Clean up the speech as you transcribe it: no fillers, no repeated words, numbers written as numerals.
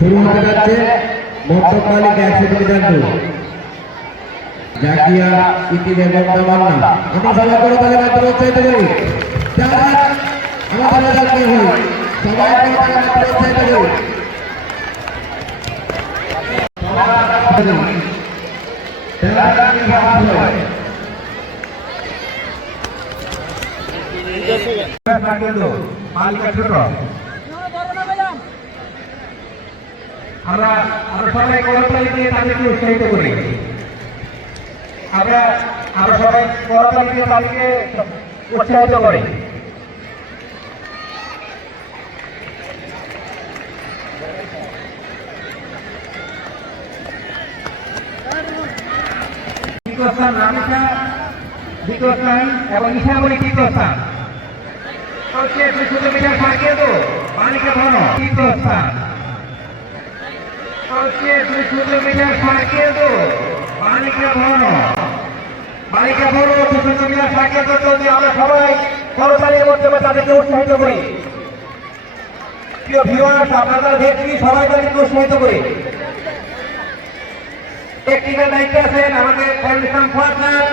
শুরু হতে যাচ্ছে মন্তব্য মালিক 100 মিটার দৌড়। জাকিয়া ইতি বেগম তামান্না আমরা সবাই করে তাদের মাধ্যমে উৎসাহিত করি। আমাদের জাতীয় হই সবাই করে তাদের মাধ্যমে উৎসাহিত করি। আমরা সবাই করতালি দিয়ে তাদেরকে উৎসাহিত করি। আমরা সবাই করতালি দিয়ে তাদেরকে উৎসাহিত করি। দ্বিতীয় স্থান রামিকা, দ্বিতীয় স্থান এবং ইশামণি তৃতীয় স্থান। 200 মিটার সার্কেল বালিকা ভন তৃতীয় স্থান। 200 মিটার সার্কেল বালিকা ভন 200 মিটার সার্কেল চলছে। আমরা সবাই করতালির মাধ্যমে তাদেরকে উৎসাহিত করি। প্রিয় ভিউয়ার্স, আপনারা দেখছি সবাই তাদেরকে উৎসাহিত করি। একটিমের দায়িত্বে আছেন আমাদের খলিল ইসলাম ফুয়াদ স্যার,